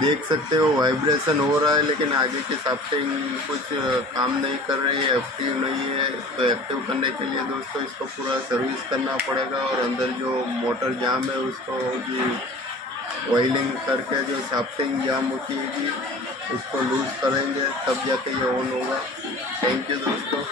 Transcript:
देख सकते हो वाइब्रेशन हो रहा है, लेकिन आगे की शाफ्टिंग कुछ काम नहीं कर रही है, एक्टिव नहीं है। तो एक्टिव करने के लिए दोस्तों इसको पूरा सर्विस करना पड़ेगा, और अंदर जो मोटर जाम है उसको ऑयलिंग करके जो शाफ्टिंग जाम होती है उसको लूज करेंगे, तब जाके ये ऑन होगा। थैंक यू दोस्तों।